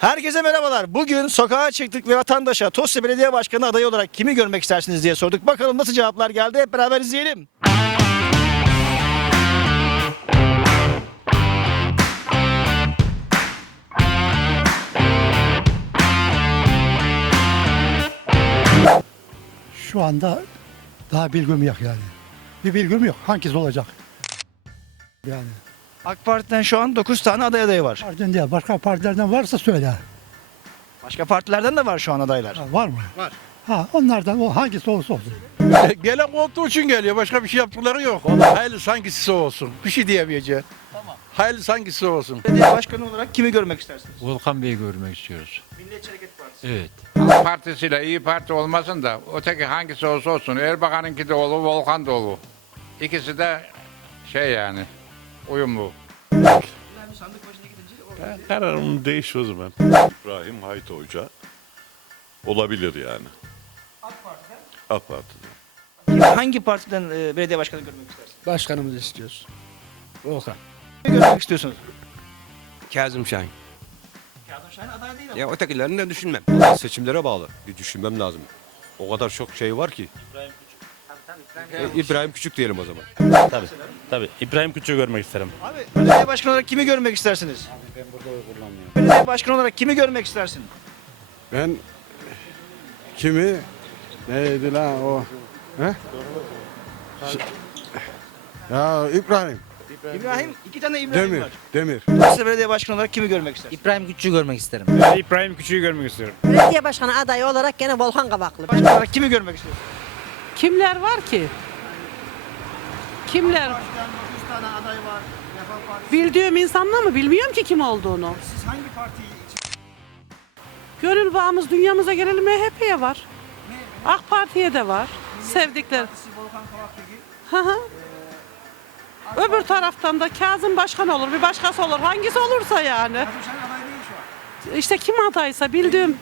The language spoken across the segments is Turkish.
Herkese merhabalar. Bugün sokağa çıktık ve vatandaşa Tosya Belediye Başkanı adayı olarak kimi görmek istersiniz diye sorduk. Bakalım nasıl cevaplar geldi hep beraber izleyelim. Şu anda daha bilgim yok yani. Bir bilgim yok. Hangisi olacak? Yani AK Parti'den şu an 9 tane aday adayı var. partiden değil. Başka partilerden varsa söyle. Başka partilerden de var şu an adaylar. Ha, var mı? Var. Ha, onlardan o hangisi olursa olsun. Gelen koltuğu için geliyor. Başka bir şey yaptıkları yok. Hayırlısı hangisi olsun. Bir şey diyemeyeceğim. Tamam. Hayırlısı hangisi olsun. Belediye Başkanı olarak kimi görmek istersiniz? Volkan Bey'i görmek istiyoruz. Milliyetçi Hareket Partisi. Evet. AK Partisiyle iyi Parti olmasın da öteki hangisi olsa olsun Erbakan'ınki de olur, Volkan da olur. İkisi de şey yani uyumlu. Kararım değiş o zaman. İbrahim Hayta Hoca olabilir yani. AK Parti'den? AK Parti'den. Hangi partiden e, belediye başkanı görmek istersiniz? Başkanımızı istiyoruz. Volkan. Kimi görmek istiyorsunuz? Kazım Şahin. Kazım Şahin aday değil ama. Ya ötekilerini de düşünmem. Seçimlere bağlı. Bir düşünmem lazım. O kadar çok şey var ki. E, İbrahim Küçük diyelim o zaman. Tabii İbrahim Küçük'ü görmek isterim. Abi belediye başkanı olarak kimi görmek istersiniz? ben burada oy kullanmıyorum. Belediye başkanı olarak kimi görmek istersin? Ben kimi neydi lan o? He? Ş- Ya İbrahim. İbrahim, iki tane İbrahim Demir. var. Demir. Tosya Belediye Başkanı olarak kimi görmek istersin? İbrahim Küçük'ü görmek isterim. İbrahim Küçük'ü görmek istiyorum. Belediye başkanı adayı olarak gene Volkan Kabaklı. Başkan olarak kimi görmek istiyorsun? Kimler var ki? Kimler? tane aday var. Partisi. Bildiğim insanlar mı? Bilmiyorum ki kim olduğunu. Siz hangi partiyi Gönül bağımız dünyamıza gelelim MHP'ye var. AK Parti'ye de var. Sevdikler. Hı. Öbür taraftan da Kazım Başkan olur, bir başkası olur. Hangisi olursa yani. Kazım Şahin aday değil şu an. İşte kim adaysa bildiğim.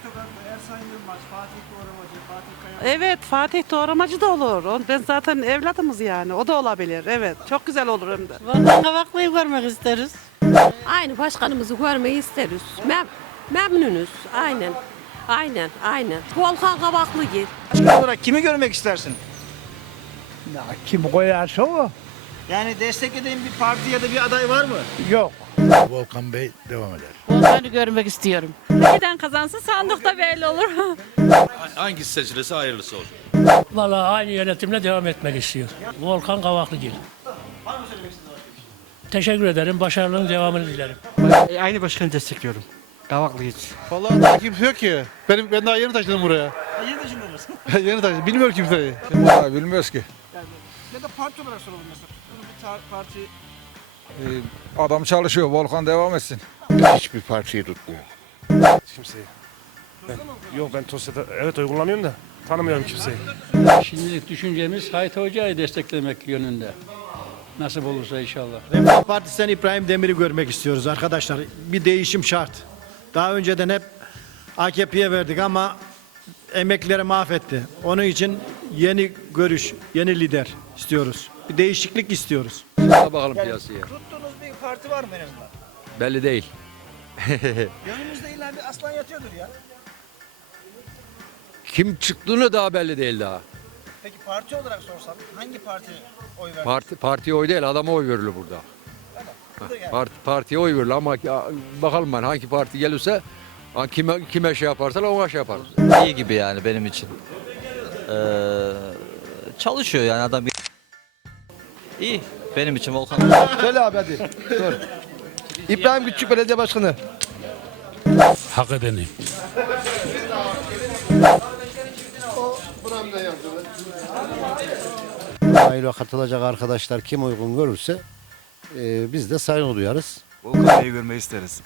Yılmaz, Fatih Doğramacı, Fatih Kaya. Evet Fatih Doğramacı da olur. O- Ben zaten evladımız yani. O da olabilir. Evet. Çok güzel olur hem de. Volkan Kabaklı'yı görmek isteriz. Aynı başkanımızı görmeyi isteriz. Mem memnunuz. Aynen. Aynen, aynen. Volkan Kabaklı gel. Başkan olarak kimi görmek istersin? Ya, kim koyarsa o. Yani desteklediğin bir parti ya da bir aday var mı? Yok. Volkan Bey devam eder. Volkan'ı görmek istiyorum. Neden kazansın sandıkta belli olur. Hangisi seçilirse hayırlısı olur. Vallahi aynı yönetimle devam etmek istiyor. Volkan Kavaklıgil. Teşekkür ederim. Başarının devamını dilerim. Aynı başkanı destekliyorum. Kabaklı geç. Vallahi daha kimse yok ki. Benim, ben daha yeni taşındım buraya. Yeni düşünüyoruz. yeni taşındım. Bilmiyorum kimseyi. bilmiyoruz ki. Ya da parti olarak soralım mesela. Bir parti Adam çalışıyor. Volkan devam etsin. Hiçbir partiyi tutmuyor. Kimseyi. yok ben Tosya'da evet oy kullanıyorum da tanımıyorum kimseyi. Şimdilik düşüncemiz Hayat Hoca'yı desteklemek yönünde. Nasip olursa inşallah. Refah Partisi'nden İbrahim Demir'i görmek istiyoruz arkadaşlar. Bir değişim şart. Daha önceden hep AKP'ye verdik ama emeklileri mahvetti. Onun için yeni görüş, yeni lider istiyoruz. Bir değişiklik istiyoruz. Bakalım piyasaya. tuttuğunuz bir parti var mı en azından? Belli değil. Gönlünüzde illa bir aslan yatıyordur ya. Kim çıktığını daha belli değil daha. Peki parti olarak sorsam hangi parti oy vermek Parti partiye oy değil adama oy verilir burada. istiyor? Parti, partiye oy verilir ama ya, bakalım ben hangi parti gelirse kime kime şey yaparsa ona şey yapar. İyi gibi yani benim için. Ee, çalışıyor yani adam. İyi benim için Volkan. Söyle abi hadi. Dur. İbrahim Küçük Belediye Başkanı. Hak edeni. Hayırlı katılacak arkadaşlar kim uygun görürse e, biz de saygı duyarız. Volkan Bey'i görmeyi isteriz.